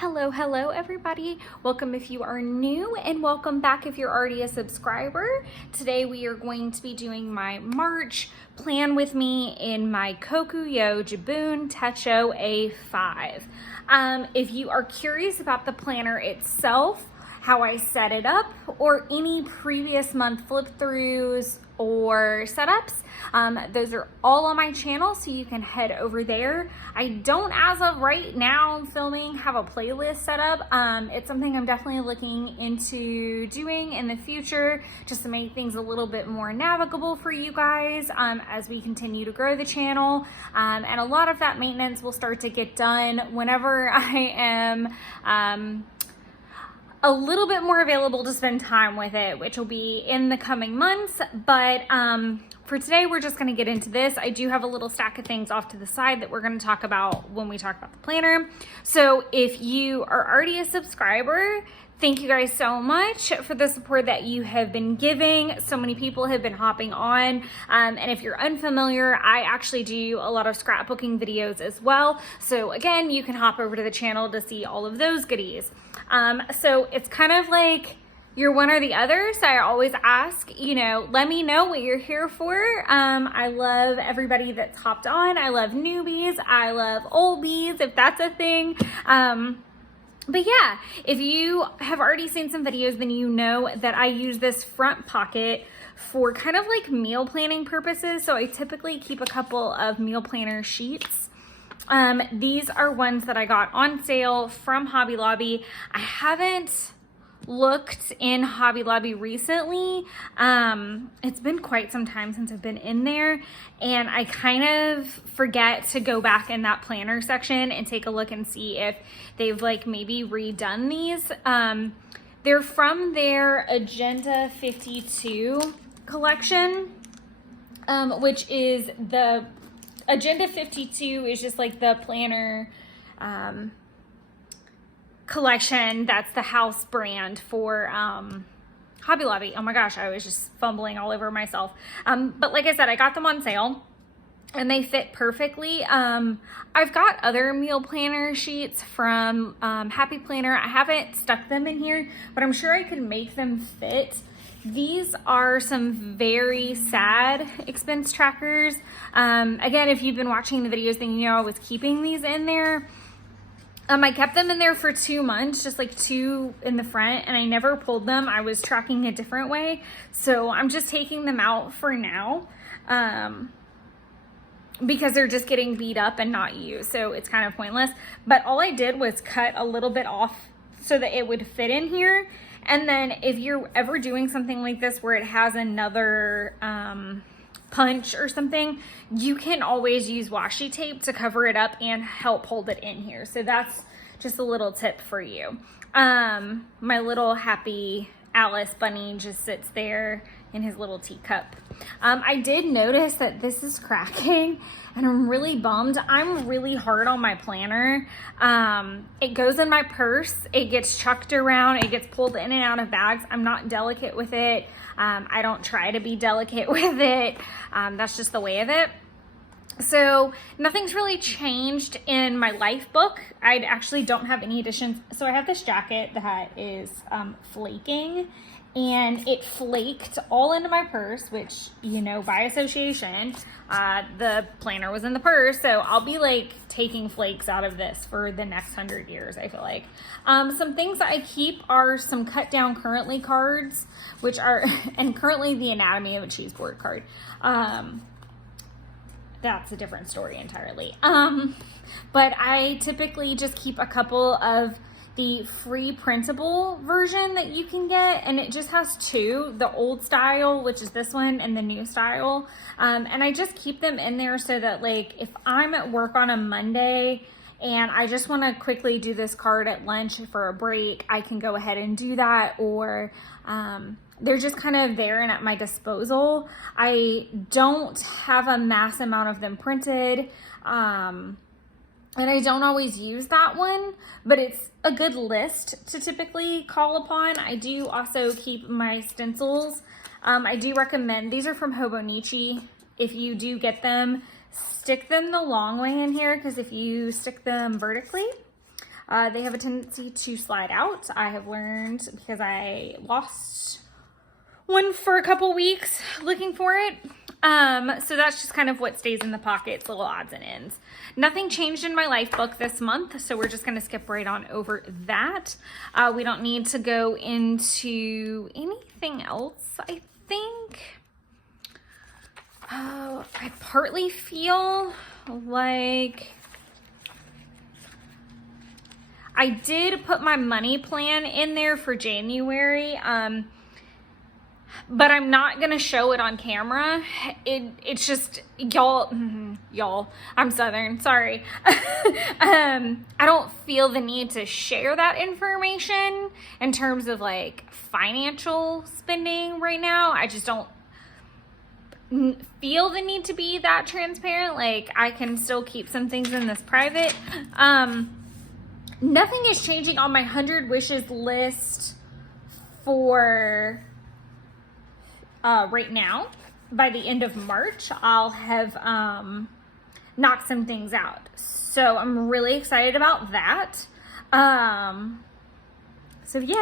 Hello everybody. Welcome if you are new and welcome back if you're already a subscriber. Today we are going to be doing my March plan with me in my Kokuyo Jibun Techo A5. If you are curious about the planner itself, how I set it up, or any previous month flip throughs or setups, those are all on my channel, so you can head over there. I don't, as of right now filming, have a playlist set up. It's something I'm definitely looking into doing in the future, just to make things a little bit more navigable for you guys as we continue to grow the channel. And a lot of that maintenance will start to get done whenever I am a little bit more available to spend time with it, which will be in the coming months. But for today, we're just gonna get into this. I do have a little stack of things off to the side that we're gonna talk about when we talk about the planner. So if you are already a subscriber, thank you guys so much for the support that you have been giving. So many people have been hopping on. And if you're unfamiliar, I actually do a lot of scrapbooking videos as well. So again, you can hop over to the channel to see all of those goodies. So it's kind of like you're one or the other. So I always ask, let me know what you're here for. I love everybody that's hopped on. I love newbies. I love oldies, if that's a thing. But yeah, if you have already seen some videos, then you know that I use this front pocket for kind of like meal planning purposes. So I typically keep a couple of meal planner sheets. These are ones that I got on sale from Hobby Lobby. I haven't looked in Hobby Lobby recently. It's been quite some time since I've been in there, and I kind of forget to go back in that planner section and take a look and see if they've like maybe redone these. They're from their Agenda 52 collection, which is the Agenda 52 is just like the planner collection. That's the house brand for Hobby Lobby. Oh my gosh, I was just fumbling all over myself. But like I said, I got them on sale and they fit perfectly. I've got other meal planner sheets from Happy Planner. I haven't stuck them in here, but I'm sure I could make them fit. These are some very sad expense trackers. Again, if you've been watching the videos, then you know I was keeping these in there. I kept them in there for 2 months, just like 2 in the front, and I never pulled them. I was tracking a different way. So I'm just taking them out for now because they're just getting beat up and not used. So it's kind of pointless. But all I did was cut a little bit off so that it would fit in here. And then if you're ever doing something like this where it has another punch or something, you can always use washi tape to cover it up and help hold it in here. So that's just a little tip for you. My little happy Alice bunny just sits there in his little teacup. I did notice that this is cracking and I'm really bummed. I'm really hard on my planner. It goes in my purse, it gets chucked around, it gets pulled in and out of bags. I'm not delicate with it. I don't try to be delicate with it. That's just the way of it. So nothing's really changed in my life book. I actually don't have any additions. So I have this jacket that is flaking, and it flaked all into my purse, which, by association, the planner was in the purse. So I'll be like taking flakes out of this for the next 100 years, I feel like. Some things that I keep are some cut down currently cards, which are, and currently the anatomy of a cheese board card. That's a different story entirely. But I typically just keep a couple of the free printable version that you can get, and it just has 2, the old style, which is this one, and the new style. And I just keep them in there so that like if I'm at work on a Monday and I just want to quickly do this card at lunch for a break, I can go ahead and do that. Or they're just kind of there and at my disposal. I don't have a mass amount of them printed. And I don't always use that one, but it's a good list to typically call upon. I do also keep my stencils. I do recommend, these are from Hobonichi. If you do get them, stick them the long way in here, because if you stick them vertically, They have a tendency to slide out. I have learned because I lost one for a couple weeks looking for it. So that's just kind of what stays in the pockets, little odds and ends. Nothing changed in my life book this month, so we're just going to skip right on over that. We don't need to go into anything else, I think. I partly feel like I did put my money plan in there for January, but I'm not going to show it on camera. It's just, y'all, I'm Southern, sorry. I don't feel the need to share that information in terms of like financial spending right now. I just don't feel the need to be that transparent. Like, I can still keep some things in this private. Nothing is changing on my 100 wishes list for right now. By the end of March, I'll have knocked some things out. So I'm really excited about that. So yay!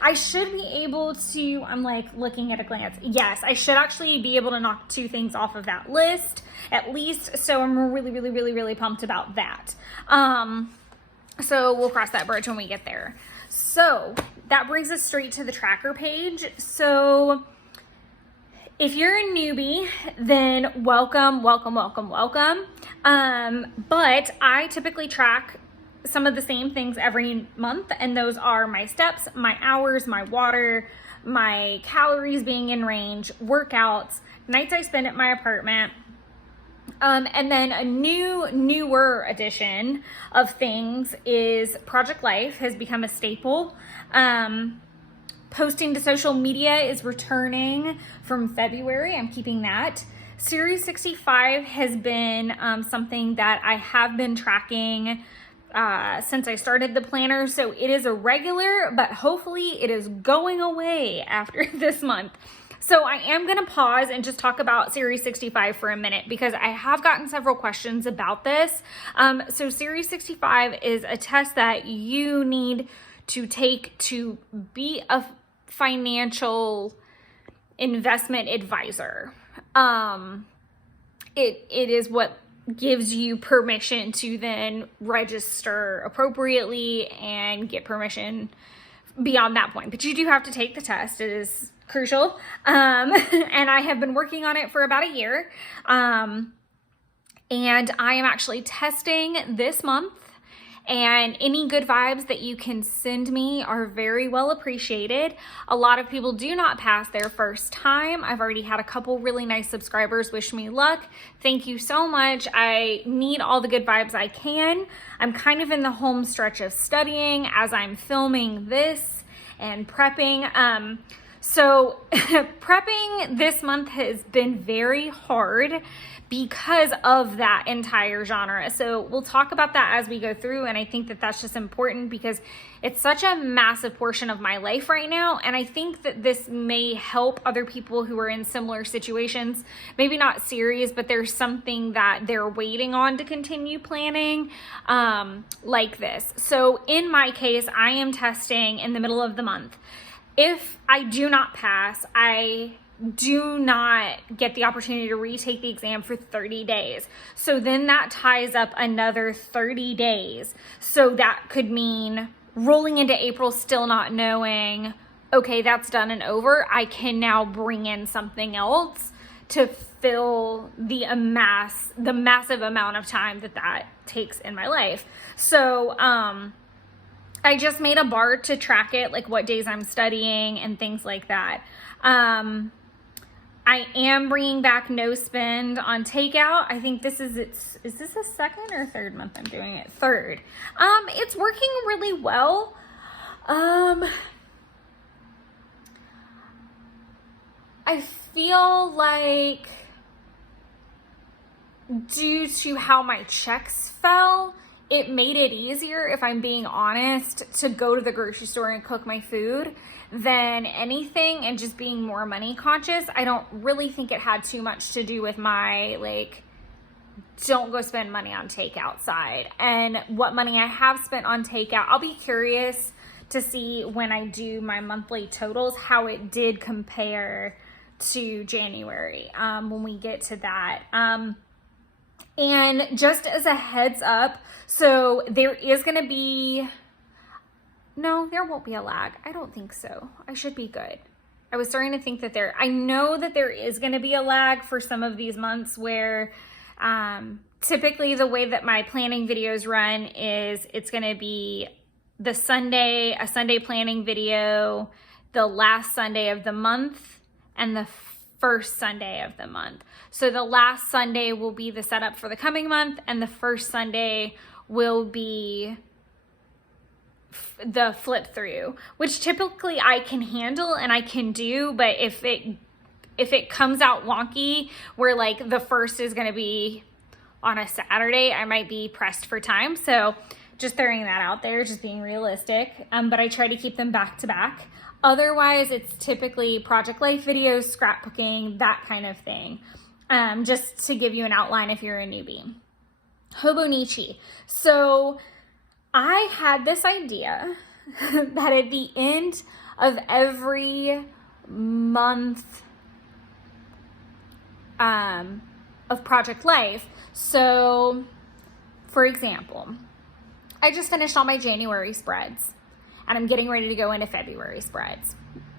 I should be able to, I'm like looking at a glance. Yes, I should actually be able to knock 2 things off of that list at least. So I'm really pumped about that. So we'll cross that bridge when we get there. So that brings us straight to the tracker page. So if you're a newbie, then welcome. But I typically track some of the same things every month, and those are my steps, my hours, my water, my calories being in range, workouts, nights I spend at my apartment. And then a newer addition of things is Project Life has become a staple. Posting to social media is returning from February. I'm keeping that. Series 65 has been something that I have been tracking since I started the planner. So it is a regular, but hopefully it is going away after this month. So I am going to pause and just talk about Series 65 for a minute because I have gotten several questions about this. So Series 65 is a test that you need to take to be a financial investment advisor. It is what gives you permission to then register appropriately and get permission beyond that point. But you do have to take the test. It is crucial. And I have been working on it for about a year. And I am actually testing this month. And any good vibes that you can send me are very well appreciated. A lot of people do not pass their first time. I've already had a couple really nice subscribers wish me luck. Thank you so much. I need all the good vibes I can. I'm kind of in the home stretch of studying as I'm filming this and prepping. So prepping this month has been very hard because of that entire genre. So we'll talk about that as we go through. And I think that that's just important because it's such a massive portion of my life right now. And I think that this may help other people who are in similar situations, maybe not serious, but there's something that they're waiting on to continue planning like this. So in my case, I am testing in the middle of the month. If I do not pass, I do not get the opportunity to retake the exam for 30 days. So then that ties up another 30 days. So that could mean rolling into April still not knowing, okay, that's done and over. I can now bring in something else to fill the massive amount of time that takes in my life. So, I just made a bar to track it, like what days I'm studying and things like that. I am bringing back no spend on takeout. I think is this the second or third month I'm doing it? Third. It's working really well. I feel like due to how my checks fell, it made it easier, if I'm being honest, to go to the grocery store and cook my food than anything, and just being more money conscious. I don't really think it had too much to do with my don't go spend money on takeout side. And what money I have spent on takeout, I'll be curious to see when I do my monthly totals how it did compare to January when we get to that. And just as a heads up, so there is going to be, no, there won't be a lag. I don't think so. I should be good. I was starting to think that I know that there is going to be a lag for some of these months where typically the way that my planning videos run is it's going to be a Sunday planning video, the last Sunday of the month, and the first Sunday of the month. So the last Sunday will be the setup for the coming month, and the first Sunday will be the flip through, which typically I can handle and I can do, but if it comes out wonky where like the first is going to be on a Saturday, I might be pressed for time. So just throwing that out there, just being realistic. But I try to keep them back to back. Otherwise, it's typically project life videos, scrapbooking, that kind of thing. Just to give you an outline if you're a newbie. Hobonichi. So I had this idea that at the end of every month of project life, so for example, I just finished all my January spreads and I'm getting ready to go into February spreads,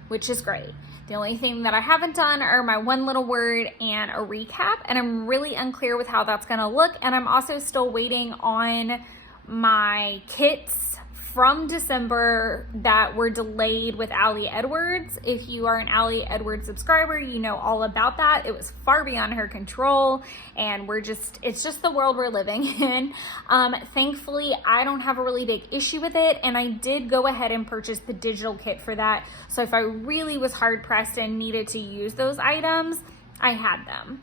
which is great. The only thing that I haven't done are my one little word and a recap, and I'm really unclear with how that's gonna look. And I'm also still waiting on my kits from December that were delayed with Allie Edwards. If you are an Allie Edwards subscriber, you know all about that. It was far beyond her control, and it's just the world we're living in. Thankfully, I don't have a really big issue with it, and I did go ahead and purchase the digital kit for that. So if I really was hard pressed and needed to use those items, I had them.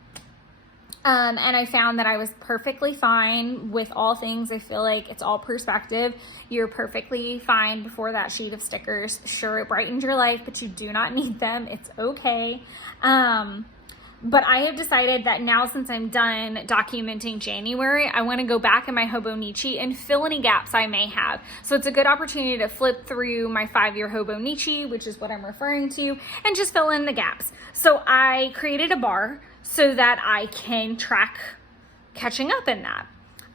And I found that I was perfectly fine with all things. I feel like it's all perspective. You're perfectly fine before that sheet of stickers. Sure, it brightened your life, but you do not need them. It's okay. But I have decided that now, since I'm done documenting January, I want to go back in my Hobonichi and fill any gaps I may have. So it's a good opportunity to flip through my 5-year Hobonichi, which is what I'm referring to, and just fill in the gaps. So I created a bar so that I can track catching up in that.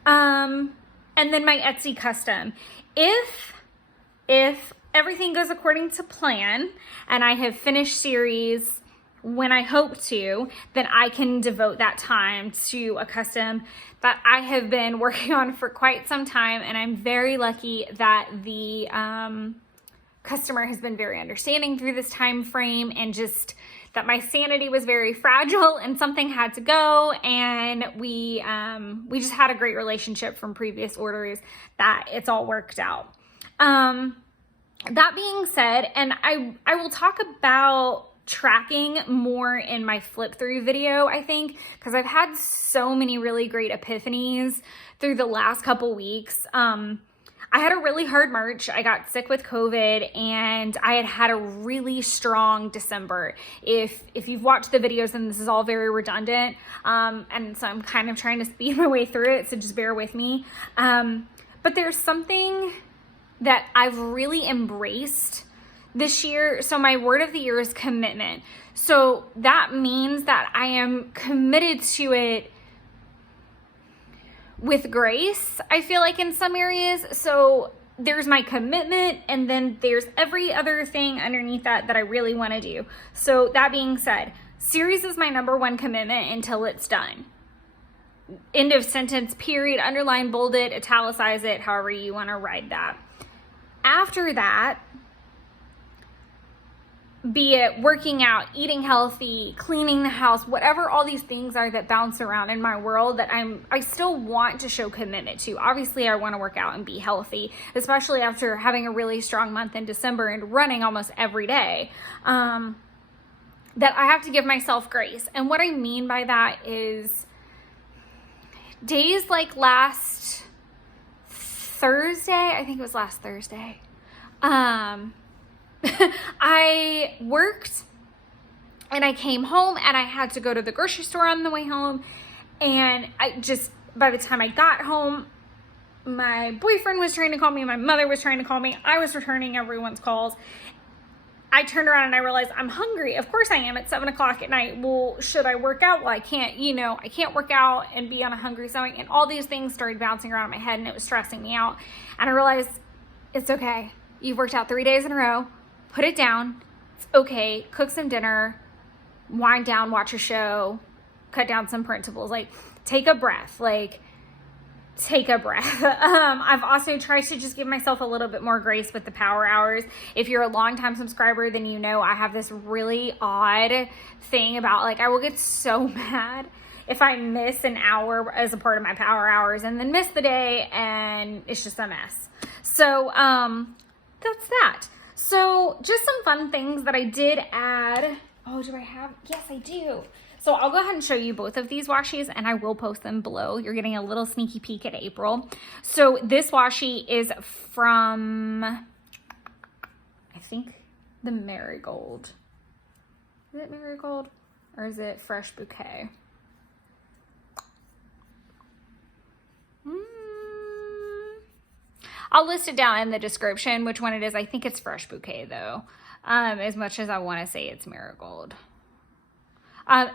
And then my Etsy custom. If everything goes according to plan and I have finished series when I hope to, then I can devote that time to a custom that I have been working on for quite some time. And I'm very lucky that the customer has been very understanding through this time frame, and just that my sanity was very fragile and something had to go, and we just had a great relationship from previous orders that it's all worked out. That being said, and I will talk about tracking more in my flip through video, I think, because I've had so many really great epiphanies through the last couple weeks. I had a really hard March. I got sick with COVID, and I had a really strong December. If you've watched the videos, then this is all very redundant, and so I'm kind of trying to speed my way through it, so just bear with me. But there's something that I've really embraced this year. So my word of the year is commitment. So that means that I am committed to it with grace, I feel like, in some areas. So there's my commitment, and then there's every other thing underneath that I really want to do. So that being said, series is my #1 commitment until it's done. End of sentence, period, underline, bold it, italicize it, however you want to write that. After that, be it working out, eating healthy, cleaning the house, whatever all these things are that bounce around in my world that I still want to show commitment to. Obviously, I want to work out and be healthy, especially after having a really strong month in December and running almost every day, that I have to give myself grace. And what I mean by that is days like last Thursday, I think it was last Thursday, I worked and I came home and I had to go to the grocery store on the way home, And by the time I got home, my boyfriend was trying to call me, my mother was trying to call me, I was returning everyone's calls. I turned around and I realized I'm hungry. Of course I am at 7 o'clock at night. Well, should I work out? Well, I can't, I can't work out and be on a hungry stomach. And all these things started bouncing around in my head and it was stressing me out. And I realized it's okay. You've worked out 3 days in a row. Put it down. It's okay. Cook some dinner. Wind down, watch a show. Cut down some printables. Like, take a breath. Take a breath. I've also tried to just give myself a little bit more grace with the power hours. If you're a longtime subscriber, then you know I have this really odd thing about, like, I will get so mad if I miss an hour as a part of my power hours and then miss the day and it's just a mess. So that's that. So just some fun things that I did add. Oh, do I have? Yes, I do. So I'll go ahead and show you both of these washies and I will post them below. You're getting a little sneaky peek at April. So this washi is from, I think, the Marigold. Is it Marigold or is it Fresh Bouquet? I'll list it down in the description which one it is. I think it's Fresh Bouquet though, as much as I want to say it's Marigold.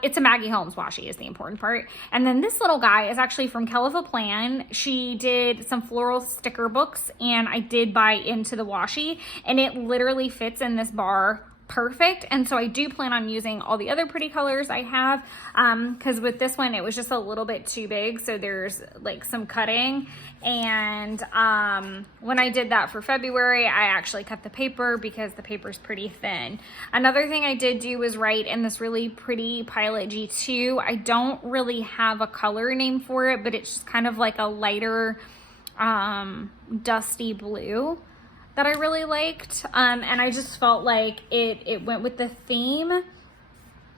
It's a Maggie Holmes washi is the important part. And then this little guy is actually from Kelliva Plan. She did some floral sticker books and I did buy into the washi and it literally fits in this bar perfect. And so I do plan on using all the other pretty colors I have, because with this one it was just a little bit too big, so there's like some cutting. And when I did that for February, I actually cut the paper because the paper's pretty thin. Another thing I did do was write in this really pretty Pilot G2. I don't really have a color name for it, but it's just kind of like a lighter dusty blue that I really liked, and I just felt like it went with the theme.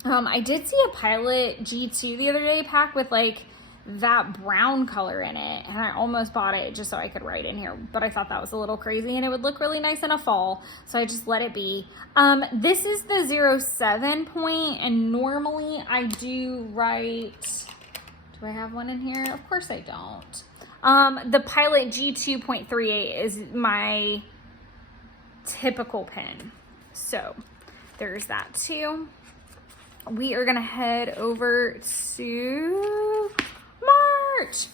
I did see a Pilot G2 the other day pack with like that brown color in it, and I almost bought it just so I could write in here, but I thought that was a little crazy and it would look really nice in a fall, so I just let it be. This is the 07 point, and normally I do write, do I have one in here? Of course I don't. The Pilot G2.38 is my typical pen, so there's that too. We are gonna head over to March.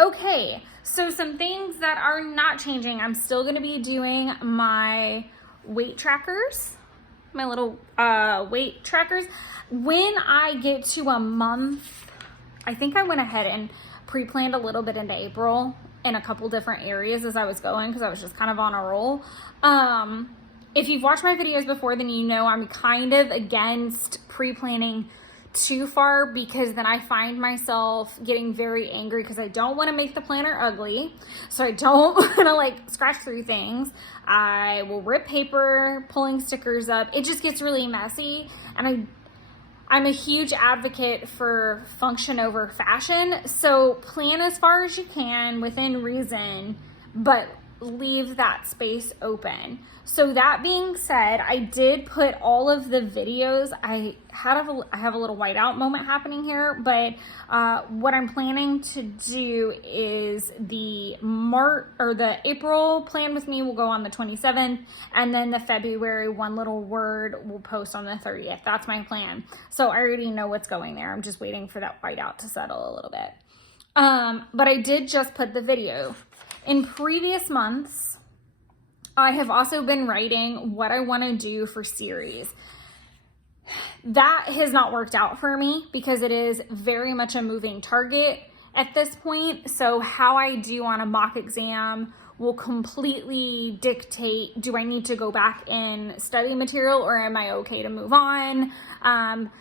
Okay, so some things that are not changing. I'm still gonna be doing my weight trackers, my little weight trackers. When I get to a month, I think I went ahead and pre-planned a little bit into April in a couple different areas as I was going, because I was just kind of on a roll. If you've watched my videos before, then you know I'm kind of against pre-planning too far, because then I find myself getting very angry because I don't want to make the planner ugly. So I don't want to like scratch through things. I will rip paper, pulling stickers up. It just gets really messy, and I'm a huge advocate for function over fashion. So plan as far as you can within reason, but leave that space open. So that being said, I did put all of the videos. I have a little whiteout moment happening here, but what I'm planning to do is the April plan with me will go on the 27th, and then the February one little word will post on the 30th. That's my plan. So I already know what's going there. I'm just waiting for that whiteout to settle a little bit. But I did just put the video. In previous months, I have also been writing what I want to do for series. That has not worked out for me because it is very much a moving target at this point. So how I do on a mock exam will completely dictate, do I need to go back and study material or am I okay to move on?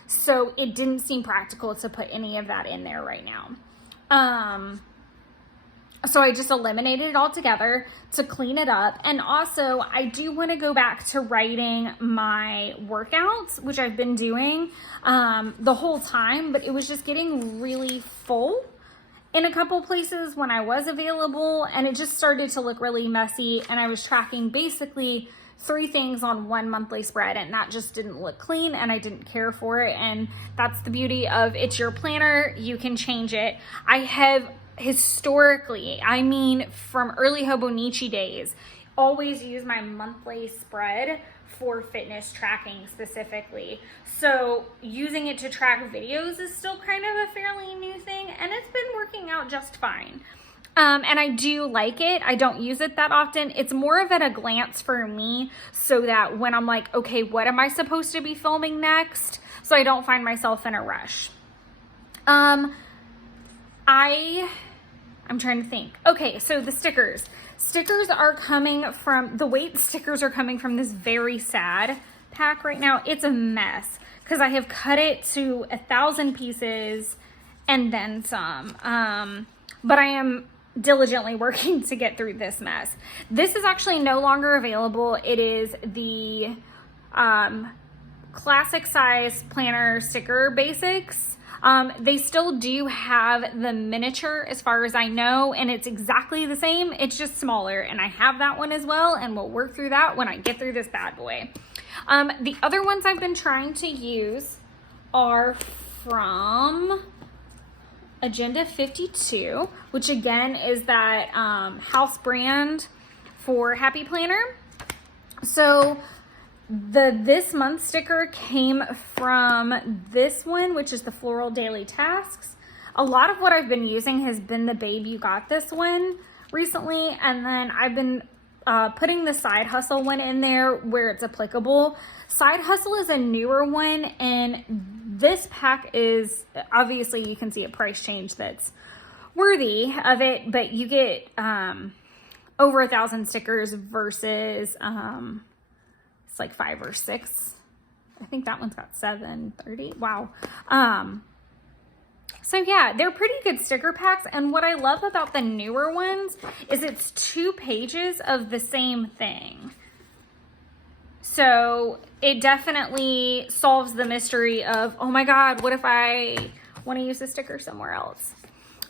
So it didn't seem practical to put any of that in there right now. So I just eliminated it all together to clean it up. And also I do want to go back to writing my workouts, which I've been doing the whole time, but it was just getting really full. in a couple places when I was available, and it just started to look really messy, and I was tracking basically 3 things on one monthly spread, and that just didn't look clean, and I didn't care for it. And that's the beauty of it's your planner. You can change it. I have historically, I mean from early Hobonichi days, always use my monthly spread for fitness tracking specifically. So using it to track videos is still kind of a fairly new thing, and it's been working out just fine. And I do like it. I don't use it that often. It's more of at a glance for me, so that when I'm like, okay, what am I supposed to be filming next? So I don't find myself in a rush. I'm trying to think. Okay, so the stickers. Stickers are coming from, the weight stickers are coming from this very sad pack right now. It's a mess because I have cut it to 1,000 pieces and then some. But I am diligently working to get through this mess. This is actually no longer available. It is the classic size planner sticker basics. They still do have the miniature as far as I know, and it's exactly the same. It's just smaller, and I have that one as well, and we'll work through that when I get through this bad boy. The other ones I've been trying to use are from Agenda 52, which again is that house brand for Happy Planner. So the this month sticker came from this one, which is the Floral Daily Tasks. A lot of what I've been using has been the Babe You Got This one recently, and then I've been putting the Side Hustle one in there where it's applicable. Side Hustle is a newer one, and this pack is, obviously you can see a price change that's worthy of it, but you get over 1,000 stickers versus it's like 5 or 6. I think that one's got 730. Wow. So yeah, they're pretty good sticker packs, and what I love about the newer ones is it's 2 pages of the same thing. So it definitely solves the mystery of, oh my God, what if I want to use the sticker somewhere else?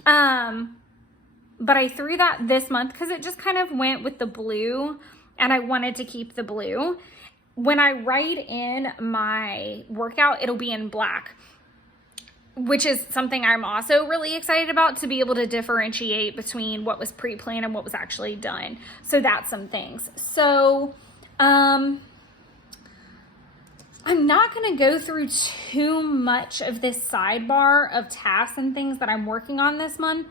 But I threw that this month because it just kind of went with the blue, and I wanted to keep the blue. When I write in my workout, it'll be in black, which is something I'm also really excited about, to be able to differentiate between what was pre-planned and what was actually done. So that's some things. So, I'm not going to go through too much of this sidebar of tasks and things that I'm working on this month.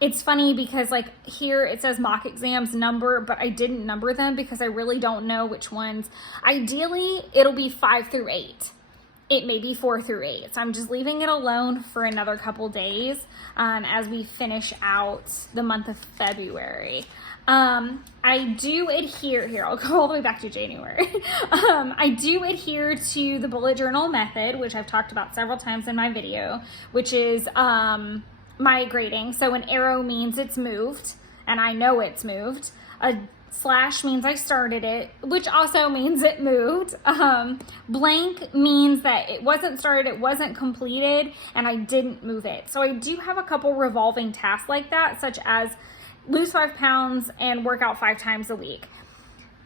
It's funny because like here it says mock exams number, but I didn't number them because I really don't know which ones. Ideally, it'll be 5 through 8. It may be 4 through 8. So I'm just leaving it alone for another couple days as we finish out the month of February. I do adhere, here, I'll go all the way back to January. I do adhere to the bullet journal method, which I've talked about several times in my video, which is migrating. So an arrow means it's moved, and I know it's moved. A slash means I started it, which also means it moved. Blank means that it wasn't started, it wasn't completed, and I didn't move it. So I do have a couple revolving tasks like that, such as lose 5 pounds and work out 5 times a week.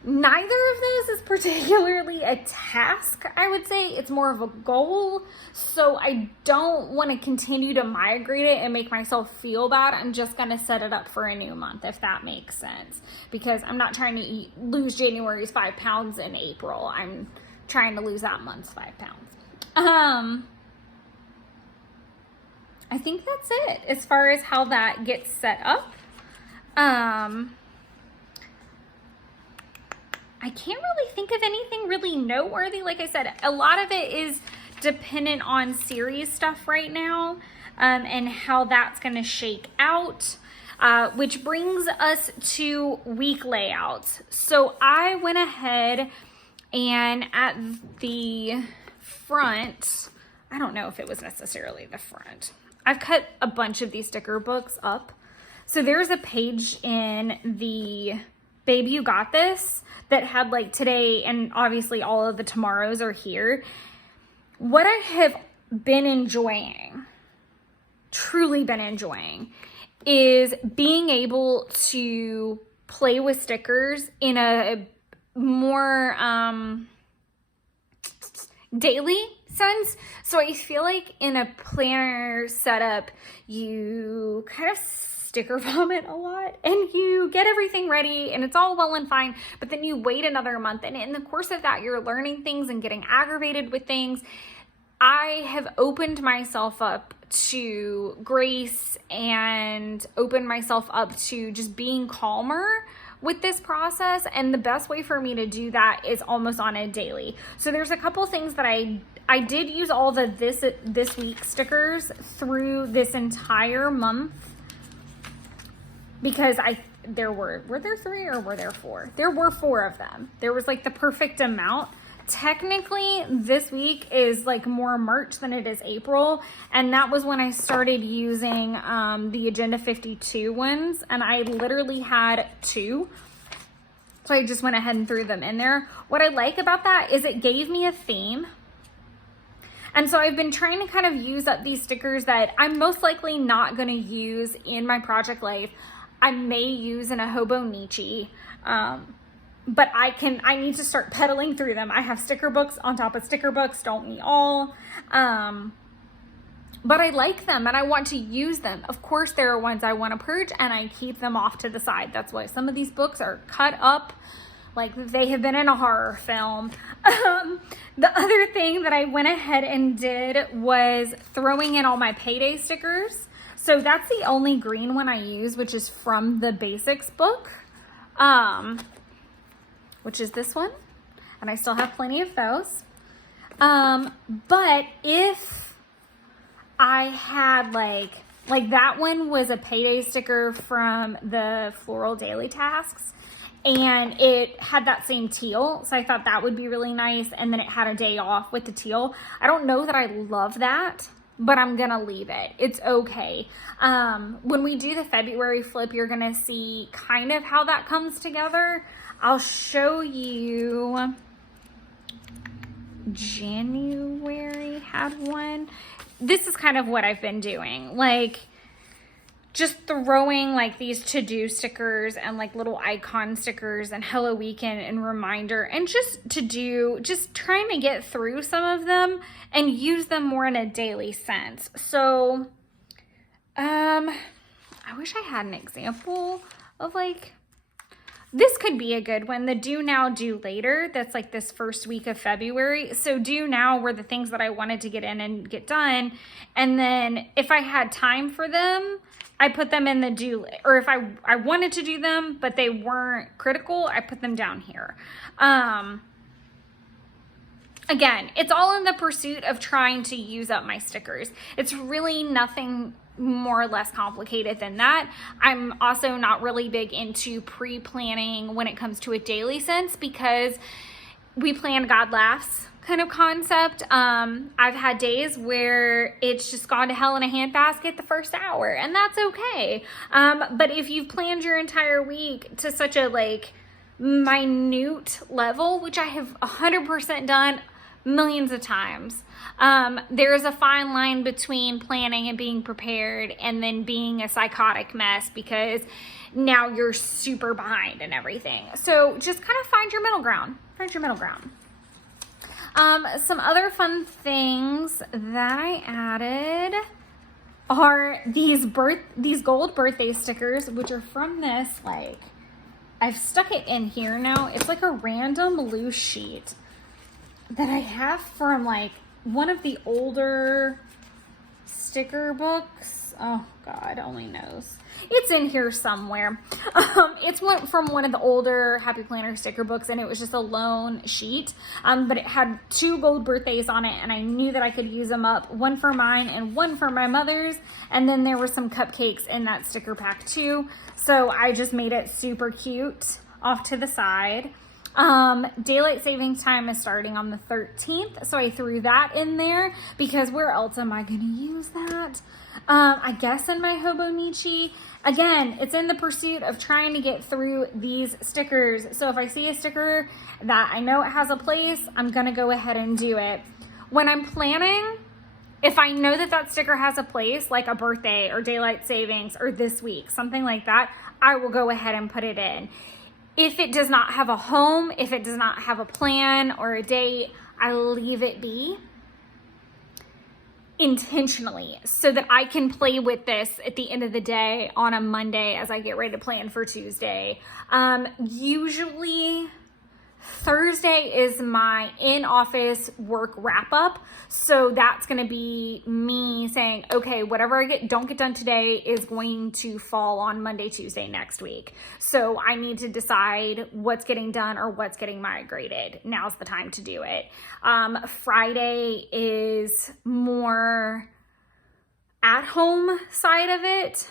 Neither of those is particularly a task, I would say. It's more of a goal. So I don't want to continue to migrate it and make myself feel bad. I'm just going to set it up for a new month, if that makes sense. Because I'm not trying to lose January's 5 pounds in April. I'm trying to lose that month's 5 pounds. I think that's it as far as how that gets set up. I can't really think of anything really noteworthy. Like I said, a lot of it is dependent on series stuff right now, and how that's going to shake out, which brings us to week layouts. So I went ahead and at the front, I don't know if it was necessarily the front, I've cut a bunch of these sticker books up. So there's a page in the Babe You Got This that had like today, and obviously all of the tomorrows are here. What I have been enjoying truly been enjoying is being able to play with stickers in a more daily sense. So I feel like in a planner setup, you kind of sticker vomit a lot and you get everything ready and it's all well and fine, but then you wait another month, and in the course of that, you're learning things and getting aggravated with things. I have opened myself up to grace and opened myself up to just being calmer with this process, and the best way for me to do that is almost on a daily. So there's a couple things that I did use all the this week stickers through this entire month, because were there 3 or were there 4? There were 4 of them. There was like the perfect amount. Technically, this week is like more March than it is April, and that was when I started using the Agenda 52 ones, and I literally had 2. So I just went ahead and threw them in there. What I like about that is it gave me a theme. And so I've been trying to kind of use up these stickers that I'm most likely not going to use in my project life. I may use in a Hobonichi, but I need to start pedaling through them. I have sticker books on top of sticker books, don't we all? But I like them and I want to use them. Of course, there are ones I want to purge and I keep them off to the side. That's why some of these books are cut up like they have been in a horror film. The other thing that I went ahead and did was throwing in all my Payday stickers. So that's the only green one I use, which is from the Basics book, which is this one. And I still have plenty of those. But if I had like that one was a Payday sticker from the Floral Daily Tasks, and it had that same teal. So I thought that would be really nice. And then it had a day off with the teal. I don't know that I love that, but I'm gonna leave it. It's okay. When we do the February flip, you're gonna see kind of how that comes together. I'll show you. January had one. This is kind of what I've been doing. Like just throwing like these to-do stickers and like little icon stickers and Hello Weekend and reminder, and just trying to get through some of them and use them more in a daily sense. So I wish I had an example of like, this could be a good one. The do now, do later. That's like this first week of February. So do now were the things that I wanted to get in and get done. And then if I had time for them, I put them in the do, or if I wanted to do them, but they weren't critical, I put them down here. Again, it's all in the pursuit of trying to use up my stickers. It's really nothing more or less complicated than that. I'm also not really big into pre-planning when it comes to a daily sense, because we plan God laughs kind of concept. I've had days where it's just gone to hell in a handbasket the first hour, and that's okay. But if you've planned your entire week to such a like minute level, which I have 100% done millions of times, there is a fine line between planning and being prepared and then being a psychotic mess because now you're super behind and everything. So just kind of find your middle ground. Some other fun things that I added are these gold birthday stickers, which are from this, like, I've stuck it in here now. It's like a random loose sheet that I have from like one of the older sticker books. Oh God, only knows. It's in here somewhere. It's from one of the older Happy Planner sticker books, and it was just a lone sheet. But it had 2 gold birthdays on it, and I knew that I could use them up. One for mine and one for my mother's. And then there were some cupcakes in that sticker pack too. So I just made it super cute off to the side. Daylight savings time is starting on the 13th. So I threw that in there because where else am I going to use that? I guess in my Hobonichi. Again, it's in the pursuit of trying to get through these stickers. So if I see a sticker that I know it has a place, I'm going to go ahead and do it. When I'm planning, if I know that that sticker has a place, like a birthday or daylight savings or this week, something like that, I will go ahead and put it in. If it does not have a home, if it does not have a plan or a date, I leave it be intentionally so that I can play with this at the end of the day on a Monday as I get ready to plan for Tuesday. Usually Thursday is my in-office work wrap-up, so that's going to be me saying, okay, whatever I don't get done today is going to fall on Monday, Tuesday next week. So I need to decide what's getting done or what's getting migrated. Now's the time to do it. Friday is more at-home side of it.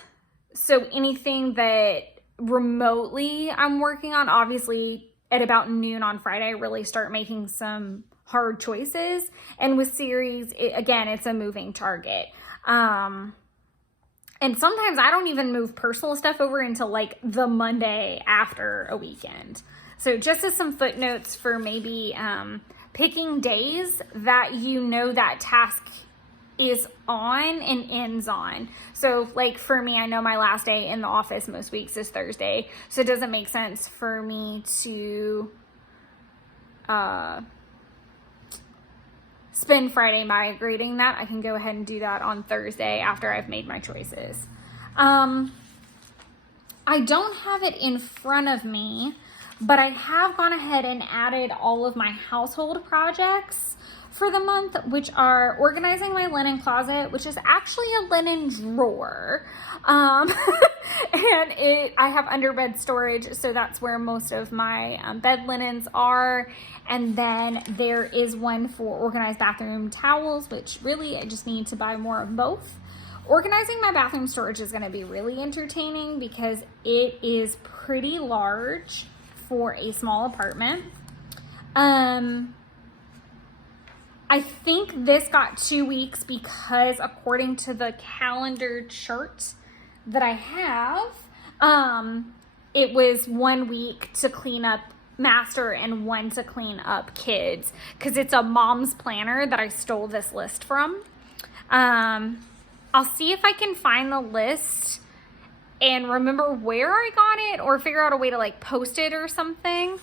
So anything that remotely I'm working on, obviously, at about noon on Friday, I really start making some hard choices. And with series, again, it's a moving target. And sometimes I don't even move personal stuff over until like the Monday after a weekend. So just as some footnotes for maybe picking days that you know that task is on and ends on. So like for me, I know my last day in the office most weeks is Thursday. So it doesn't make sense for me to spend Friday migrating that. I can go ahead and do that on Thursday after I've made my choices. I don't have it in front of me, but I have gone ahead and added all of my household projects for the month, which are organizing my linen closet, which is actually a linen drawer. And I have underbed storage, so that's where most of my bed linens are. And then there is one for organized bathroom towels, which really I just need to buy more of both. Organizing my bathroom storage is going to be really entertaining because it is pretty large for a small apartment. I think this got 2 weeks because according to the calendar chart that I have, it was 1 week to clean up master and 1 to clean up kids, because it's a mom's planner that I stole this list from. I'll see if I can find the list and remember where I got it or figure out a way to like post it or something.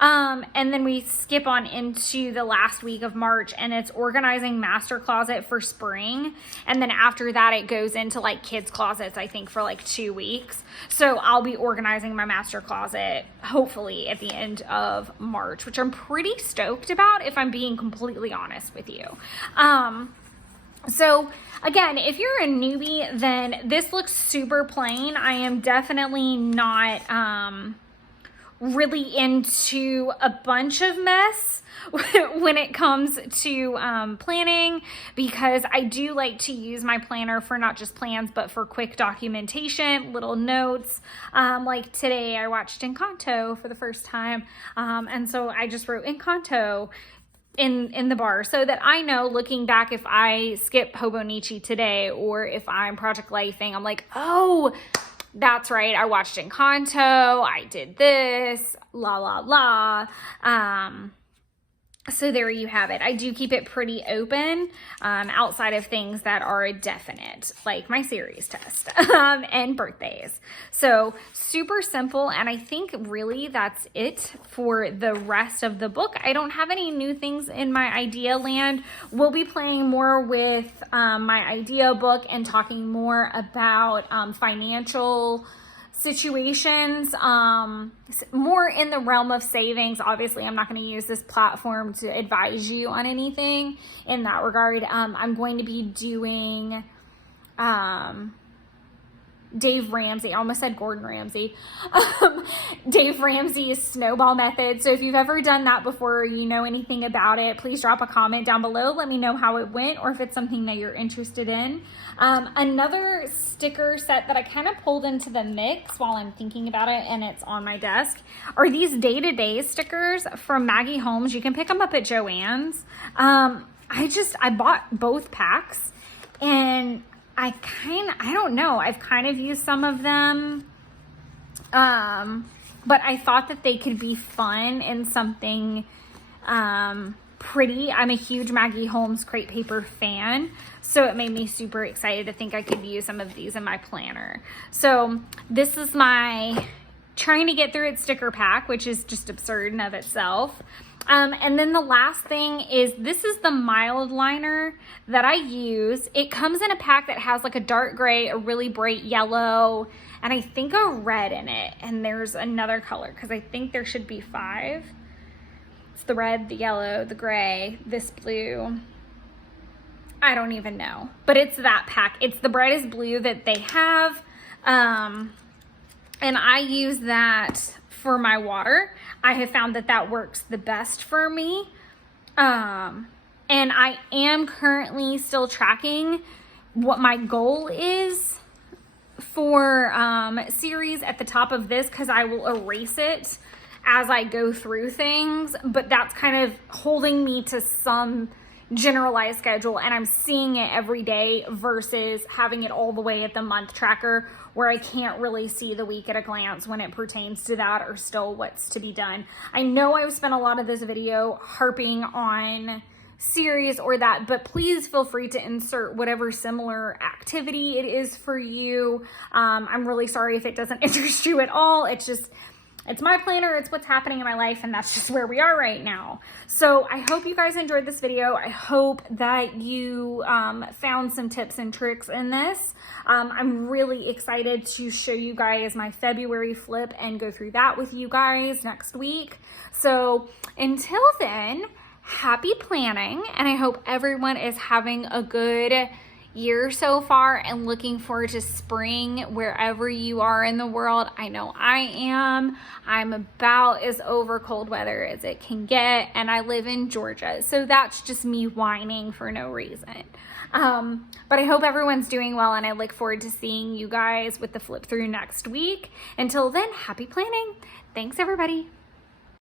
And then we skip on into the last week of March, and it's organizing master closet for spring. And then after that, it goes into like kids closets, I think, for like 2 weeks. So I'll be organizing my master closet hopefully at the end of March, which I'm pretty stoked about, if I'm being completely honest with you. So again, if you're a newbie, then this looks super plain. I am definitely not, really into a bunch of mess when it comes to planning, because I do like to use my planner for not just plans, but for quick documentation, little notes. Like today I watched Encanto for the first time. And so I just wrote Encanto in the bar so that I know, looking back, if I skip Hobonichi today or if I'm Project Lifing, I'm like, oh, that's right, I watched Encanto, I did this, la la la. So there you have it. I do keep it pretty open, outside of things that are definite, like my series test and birthdays. So super simple, and I think really that's it for the rest of the book. I don't have any new things in my idea land. We'll be playing more with my idea book and talking more about financial situations, more in the realm of savings. Obviously, I'm not going to use this platform to advise you on anything in that regard. I'm going to be doing Dave Ramsey, I almost said Gordon Ramsay, Dave Ramsey's snowball method. So if you've ever done that before, or you know anything about it, please drop a comment down below. Let me know how it went, or if it's something that you're interested in. Another sticker set that I kind of pulled into the mix while I'm thinking about it, and it's on my desk, are these day-to-day stickers from Maggie Holmes. You can pick them up at Joann's. I bought both packs, and I don't know, I've kind of used some of them, but I thought that they could be fun in something pretty. I'm a huge Maggie Holmes crepe paper fan, so it made me super excited to think I could use some of these in my planner. So this is my trying to get through its sticker pack, which is just absurd in of itself. And then the last thing is, this is the mild liner that I use. It comes in a pack that has like a dark gray, a really bright yellow, and I think a red in it. And there's another color, because I think there should be 5. It's the red, the yellow, the gray, this blue. I don't even know, but it's that pack. It's the brightest blue that they have. And I use that for my water. I have found that that works the best for me. And I am currently still tracking what my goal is for series at the top of this, because I will erase it as I go through things, but that's kind of holding me to some generalized schedule, and I'm seeing it every day versus having it all the way at the month tracker where I can't really see the week at a glance when it pertains to that, or still what's to be done. I know I've spent a lot of this video harping on series or that, but please feel free to insert whatever similar activity it is for you. I'm really sorry if it doesn't interest you at all. It's my planner, it's what's happening in my life, and that's just where we are right now. So I hope you guys enjoyed this video. I hope that you found some tips and tricks in this. I'm really excited to show you guys my February flip and go through that with you guys next week. So until then, happy planning, and I hope everyone is having a good year so far and looking forward to spring wherever you are in the world. I know I am. I'm about as over cold weather as it can get, and I live in Georgia, so that's just me whining for no reason. But I hope everyone's doing well, and I look forward to seeing you guys with the flip through next week. Until then, happy planning. Thanks everybody.